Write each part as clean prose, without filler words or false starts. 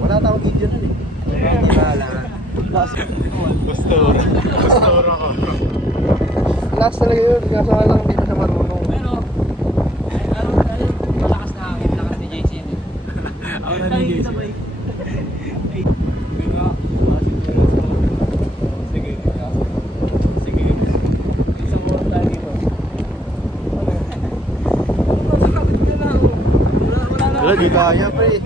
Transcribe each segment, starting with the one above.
Wala tawag video nun eh. Hindi ba alam? Pastora ko. Last talaga yun, kaso nga lang hindi na siya marunong. Pero, malakas na hangin, lakas ni JC yun eh. Ako na ni JC. Sige. Sige. Isang oras tayo dito. Wala, di kaya pre.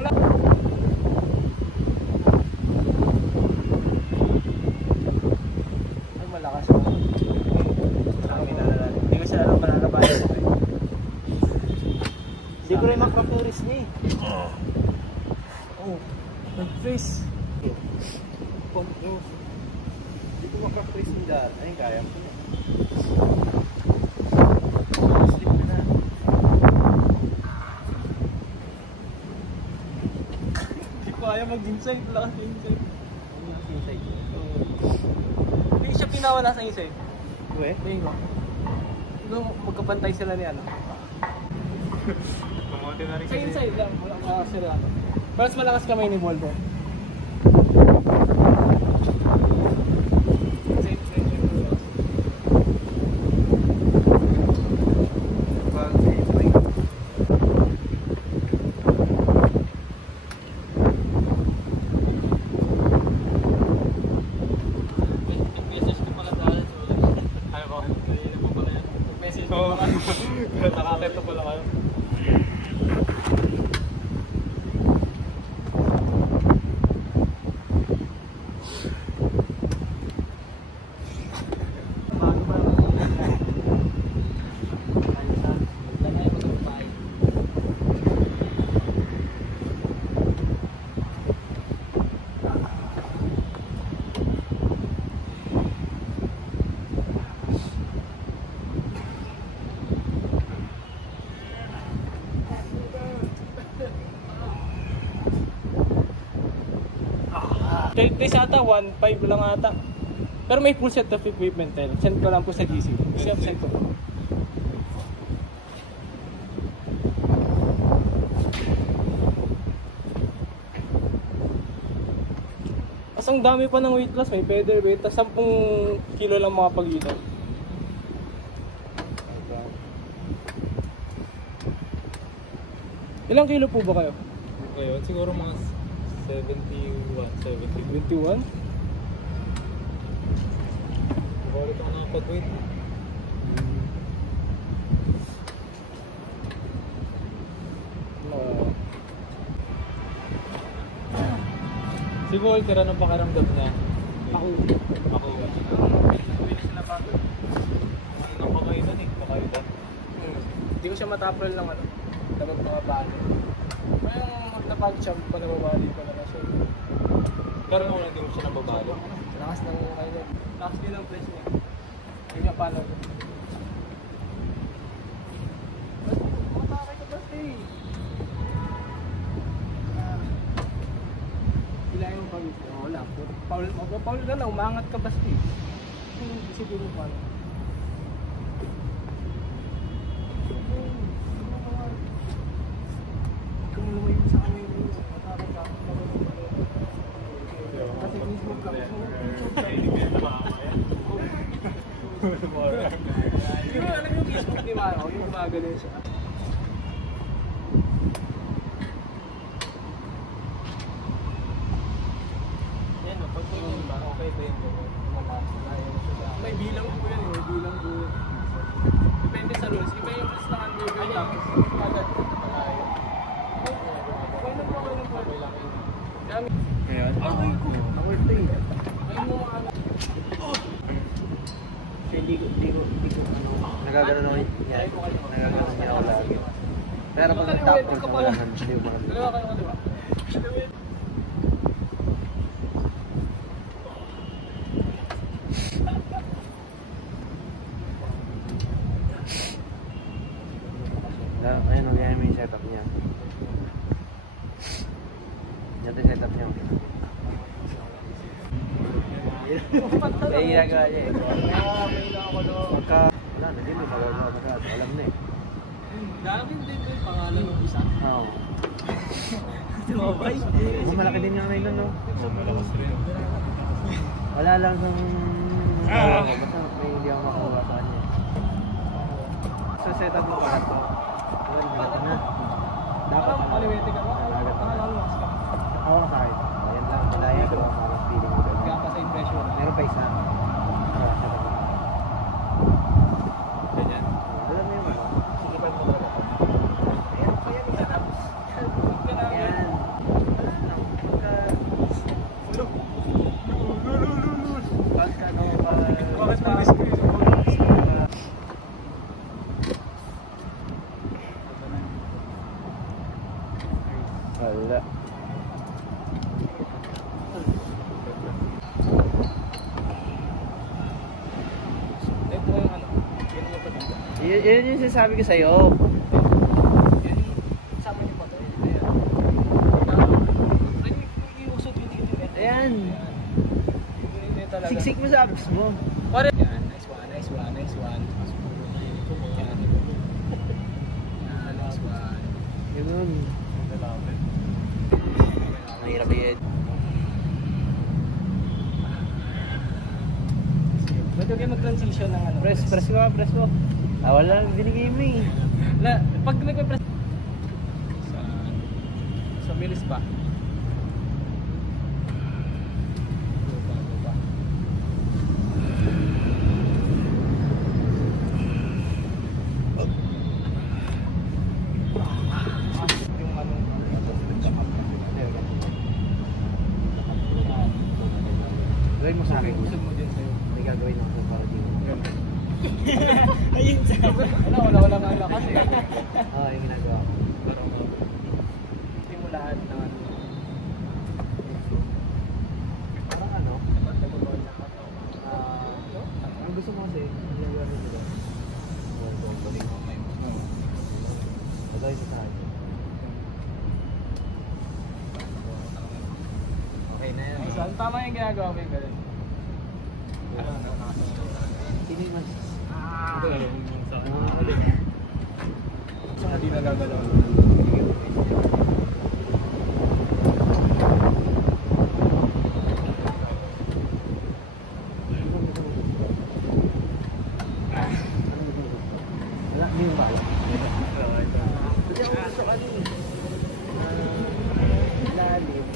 Hindi ko rin makapag-tourist niya eh. Oh, nag-freeze. Hindi ko makapag-freeze yung daan. Ayun, kaya mo. Sleep na. Hindi ko kaya mag-inside. Wala kasi inside. Wala kasi inside. Hindi siya pinawala sa inside. Uwe? Tingin ko. Magkapantay sila ni ano. Pumunti na rin Sa inside lang, wala sila ano. Pero mas malakas kamay ni Volvo. Nakakita pala kayo. Kaysa ata 1.5 lang ata. Pero may full set of equipment eh. Send ko lang po sa GC. Send ko. As ang dami pa ng weight loss, may feather weight, tas 10 kilo lang mga pagitan. Ilang kilo po ba kayo? Ngayon, siguro mga 21? Bawal ito nakapag-wait. Si Vol, tira ng pakaramdam niya. Ako. Ang pakaitan eh, pakaitan. Hindi ko siya matapal ng ano. Dapat mga bali. Kaya napag siya pa nababali ko na siya. Pero nung hindi mo siya nababali. Lakas ng kanya. Lakas din ang press niya. Hindi niya pala. Matakay ka basta eh. Kailangan mo pag wala. Paul ka na, umangat ka basta eh. Isipin mo paano. Kung lumayo sa kanya yung matakay ka. Kasi mismo ka. Pero alam yung Facebook ni Maro, yung gumagano siya. Yan o, pag yun ba, okay ba yun? May bilang po yan, may bilang. sa rules. Iba yung rules ng unwavering tapos agad. Okay lang po. Ngayon? Ako ito eh. Ayun mo mga ano. Hindi ko nagagano ako yan. Nagagano niya ako lagi. Pero pag nag-top roll sa malahan, hindi ko makagawa. Dalawa kayo ka, diba? Ayun, ganyan mo yung setup niya. Yan yung setup niya. May ginagawa niya eh. Pagka, wala na, dito magagawa ka agad. Alam na eh. Dami din yung pangalan ng isa. Oo. Tumabay. Malaki din yung ngayon, no? Malakas rin. Wala lang sa basta may hindi ako makakuha sa kanya. Sa setup mo pala to. Dapat na. Dapat na. Kaliwete ka ba? Pangalan mo ka. Oo, kahit. Ayan lang. Malaya ko. Parang feeling ko. Kaya pa sa impression. Meron pa isa. Ganyan. Alam mo yung ano? Susukan mo talaga. Meron pa yan isa. Ayan. Wala lang. Pagka ano pa. Bakit mag-discreet? Wala. Ito yung ano. Yan yung pagkakita. Yun yung sinasabi ko sa'yo. Yan, sama niyo pa to. Ayan. Ay, iusot yung tingin. Ayan. Siksik mo sa abs mo. Pare. Yan, nice one, nice one, nice one. Yan. Nice one. Ganun. Mahirap yun. Ba't kayo mag-transition ng ano? Press mo. Wala lang binigay mo eh. Pag nagpe-press sa bilis pa. Yung ano, Gawin mo sa akin. usog mo din sa'yo. May gagawin ako para di mo. Ayun sa wala nga lakas eh. Oo, yung ginagawa ko. Hindi mo lahat ng ano. Parang ano? Ang gusto mo kasi, ang ginagawa ko dito. Pagawin mo sa akin. Okay na yan. Saan tama yung ginagawa mo yung ganun? Sino yung mas? Ito, alam mo yung sa akin. Hindi nagagalaw. Wala, hindi yung bala. Kasi ako gusto ka din eh. Lalim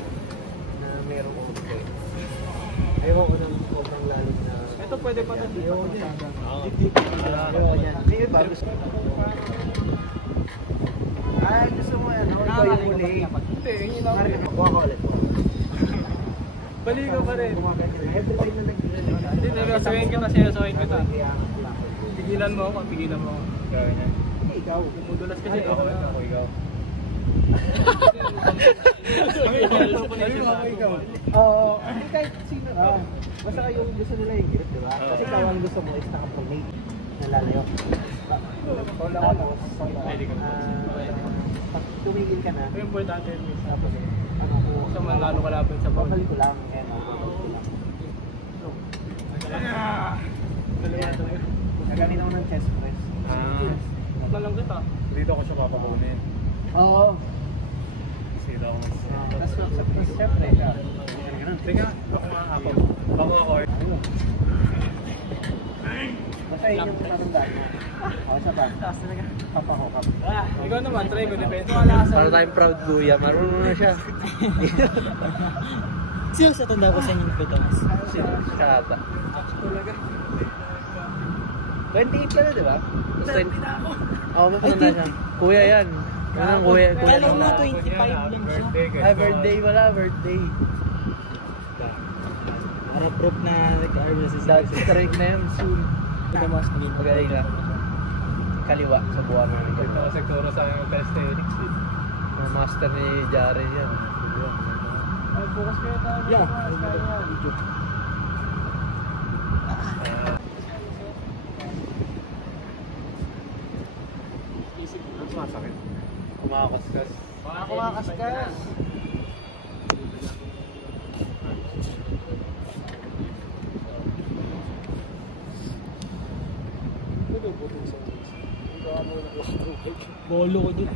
na merong open. Ayaw ko ng sobrang lalim na... Ito pwede pa na dito. Ayaw yan. Hindi ba? Gusto gusto mo yan. Ikaw yung muli. Hindi, yun lang. Kuha ko ulit. Baligo pa rin. Every time na nag-relax. Hindi, sabihin kita, sinusuhin kita. Pigilan mo ako, pigilan mo ako. Gawin niya. Ikaw. Kumudulas kasi Ako ikaw. Oo. Hindi kahit sino. Basta kayong gusto nila yung grip, di ba? Kasi ikaw ang gusto mo is naka-formate. Nalalayo. Tapos, pag tumigil ka na, Ito yung importante yun. tapos ano ko, Sa manalo ka lapit sa ball. babalik ko lang. Ayan, babalik ko lang. Nagamin ako ng chest press. Ito lang kita. Dito ko siya papakunin. Oo. Sila ako mas... Tapos syempre, Teka, ako nga ako. Bako ako. basta yun yung matandaan mo. Ako sa ba? Taas talaga. Papa ko, kap. Ikaw naman, try ko. Depende. Para tayong proud kuya, marunong na siya. Sino sa tanda ko sa inyo ni Thomas? Kata. Talaga. 28 ka na, di ba? Oo, matanda siya. Kuya yan. Yan ang kuya. Kala ko nga na- 25 lang siya. Ay, birthday wala, birthday. Para proof na nag-arm na si That's correct na yan, soon. Pinamask-in. Magaling na. Kaliwa sa buwan mo. Ito kasi turo sa akin yung calisthenics. Ang master ni Jaren yan. Ay, bukas kayo tayo. Yeah. Masakit. Kumakaskas. Ako makakaskas. Bolo ko dun.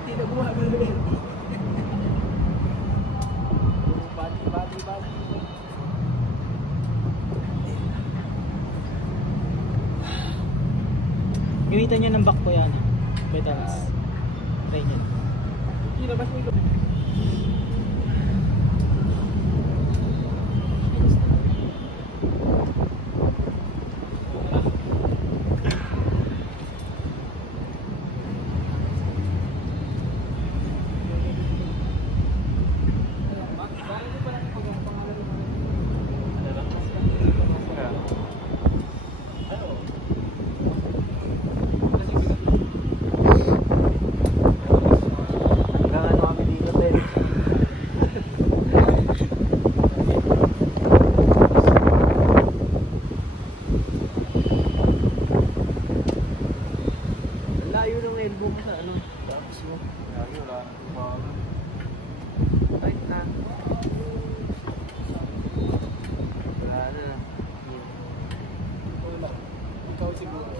Hindi na gumagano yun. Bati. Gamitan niya ng back po yan. Betals. Try niya. Ilabas mo ito. Hanggang ano kami dito, Ben. Ang layo ng elbow mo sa ano. Tapos mo. Right na. Wala na. Ikaw siguro.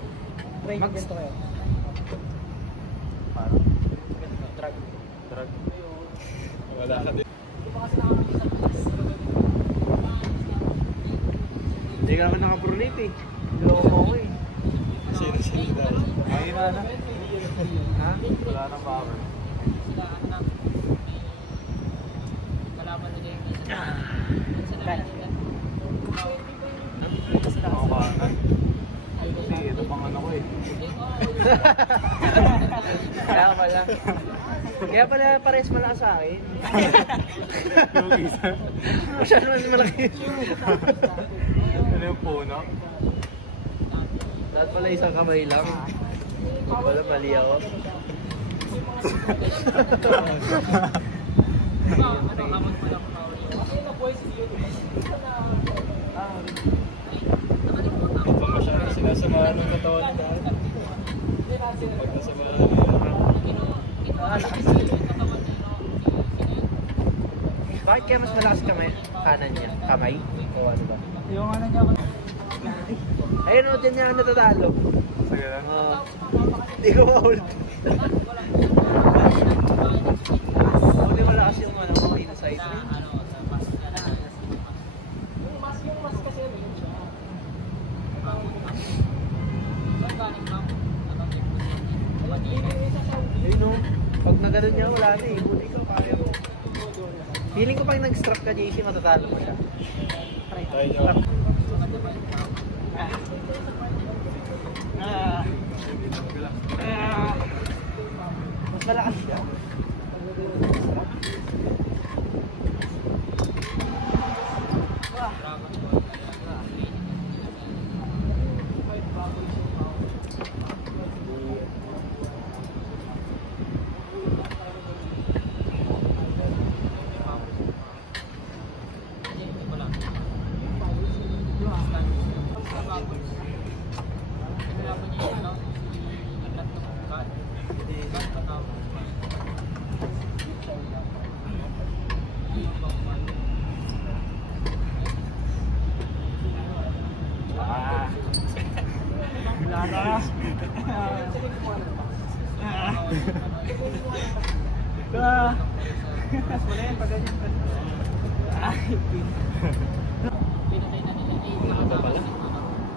Try niya ganito kayo. Parang. Drag. Wala ka din. Hindi ka naman nakaprolate eh. Loko mo eh. Sino dahil? Ayun na. Ha? Wala nang power. Ako ba? Kasi ito pang ano ko eh. Kaya pala pares malakas sa akin. Yung isa. Masyado naman malaki. Ano yung puno? Dapat pala isang kamay lang. Huwag pala mali ako. Ito masyadong sinasamahan ng katawan ni dahil. Pag nasamahan niya. Bakit kaya mas malakas kamay, kanan niya? Kamay? O ano ba? Yung ano niya ako. Ayun o, dyan niya ako natatalo. Sige lang. Hindi ko ma-hold. Hindi malakas yung ano mo, inside. Ayun o, pag nagano'n niya, wala na eh. Buti ka, kaya mo. Feeling ko pag nag-strap ka, JC, matatalo mo siya. Tayo niyo. Mas malakas siya. Mas mo na yan, pag ganyan.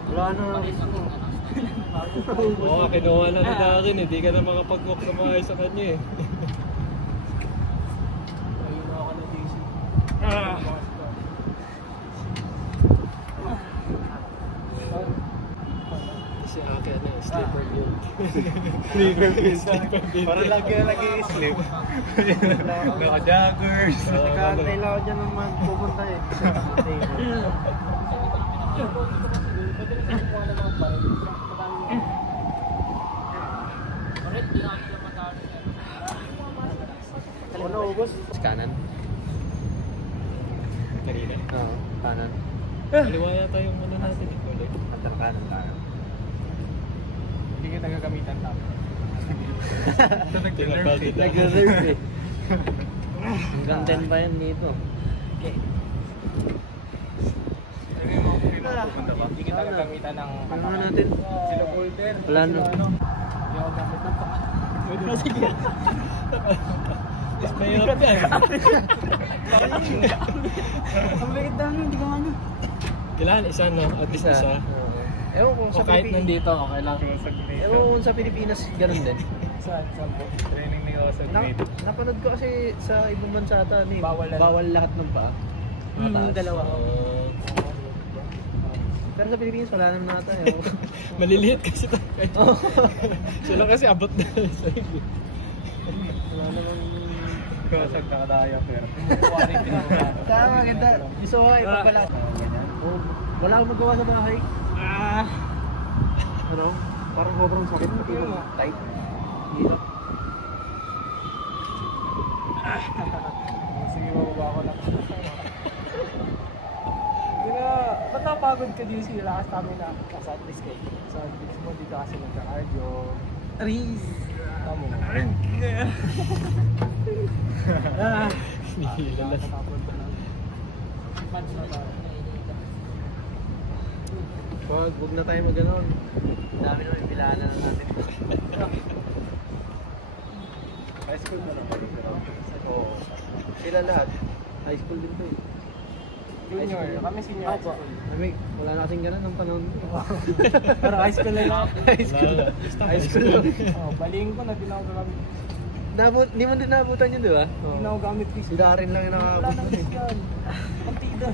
Wala na. Oo, kinuha na nila akin eh. Di ka na makapag-walk na maayos sa kanya eh. Ayun ako na DC. Kasi akin na, sleeper build. Parang lagi i-sleep. Naka-joggers. Nakaantay lang ako dyan naman pupunta eh. Ano ubos? Kanan? Kanina. Oo, kanan. Kaliwa yata yung ano natin eh. Ulit. Hanggang kanan tayo. Hindi kita gagamitan tapos. Ito nag-nerve eh. Nag-reserve eh. Hanggang 10 pa yan dito. Okay. Hindi kita gagamitan ng Ano nga natin? silo folder. Wala na. Hindi ako gamit ng pwede na sige. Mahirap yan. Ang bigat daw nun, hindi ka ano. Kailangan isa no? At least isa. Oo. Ewan kung O sa kahit Pilipinas. nandito, okay lang. Ewan kung sa Pilipinas ganun din. Saan po? Training ni Osag mate. Napanood ko kasi sa ibang bansa ata ano eh, Bawal bawal lahat ng paa. Mataas. Dalawa. Pero sa Pilipinas wala naman nata eh. Maliliit kasi tayo. Sila kasi abot na sa iyo. Wala naman. Osag nakadaya pero. Tama, ganda. Gusto ko ipagpala. Oh, wala akong magawa sa bahay. Ano? Parang sobrang sakit. Tight. Hirap. Sige, bababa ko lang. Ba't napagod ka din sila? Lakas kami na sa at least kayo. Sa at least mo, dito kasi nagka-cardio. Aris. Tamo. Hihila lang. Huwag na tayo mag-ganon. Dami naman yung pilaan na natin. High school na lang kayo. Oo. Sila lahat. High school din to eh. Junior, kami senior high school. Kami, wala na kasing ganon ng panahon. Parang high school lang ako. High school. Wala. Basta High school. Oh, baling ko na, di na ako gamit. Di mo din naabutan yun, di ba? Di na ako gamit. Si Darin lang yung Wala nakakabot. nang miss yun. Pantida.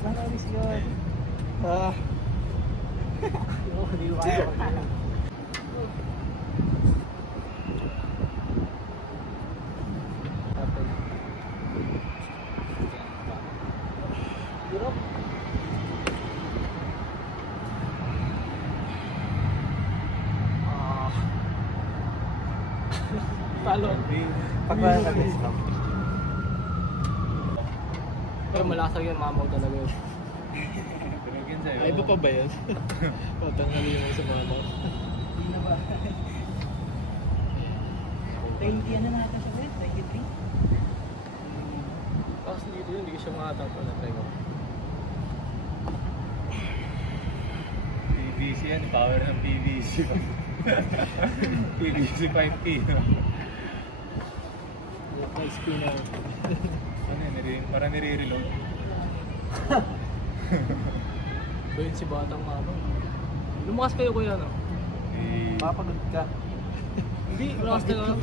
Wala nang miss yun. Ah. Hindi ko kaya ko. Talo. Pagpalang ka guys, no? Pero malasag yung mamaw talaga yun. Pinagin sa'yo. Ay, iba pa ba yan? Patanggalin mo sa mama. Hindi na ba? 20 ano na natin siya, 23? Tapos dito yun, hindi ko siya makatang pala. Try ko. PVC yan, power ng PVC. PVC 5P. High spinner. Ano yun, parang nire-reload. So yun si Batang Mamaw. Lumakas kayo kuya, no? Eh, Mapagod ka. Hindi, lumakas na lang.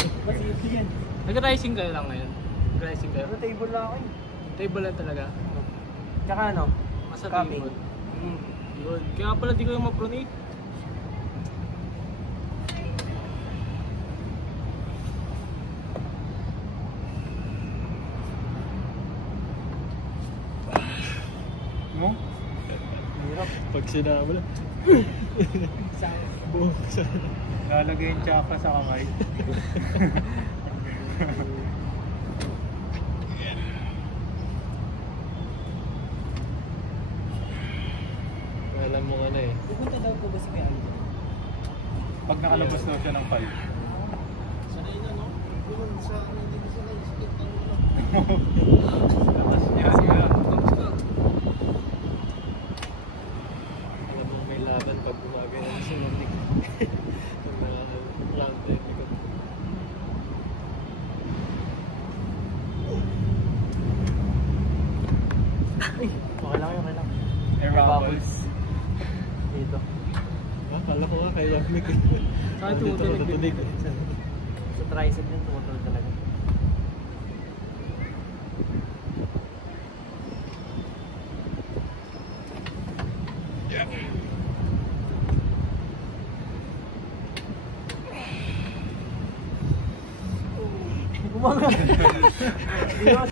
Nag-rising kayo lang ngayon. Nag-rising kayo. Pero table lang ako eh. Table lang talaga. Tsaka ano? Masa Cupping. table. Yun. Kaya pala di kayo ma-pronate. mo? Hirap. Pag sinama na. Buong sa... Lalagay yung tsaka sa kamay. Alam mo nga na eh. Pupunta daw po ba si Kaya? Pag nakalabas daw siya ng 5. Sanay na, no? Yun, sa ano, hindi ko sila iskip ng ano. Labas niya, siya. Alam mo may laban pag gumagay ng sinundik. Okay lang yun, okay lang. Air bubbles. Dito. Ah, kala ko nga kay Lamig. Saan tumutunog din? Sa tricep din, tumutulog talaga. Gumawa.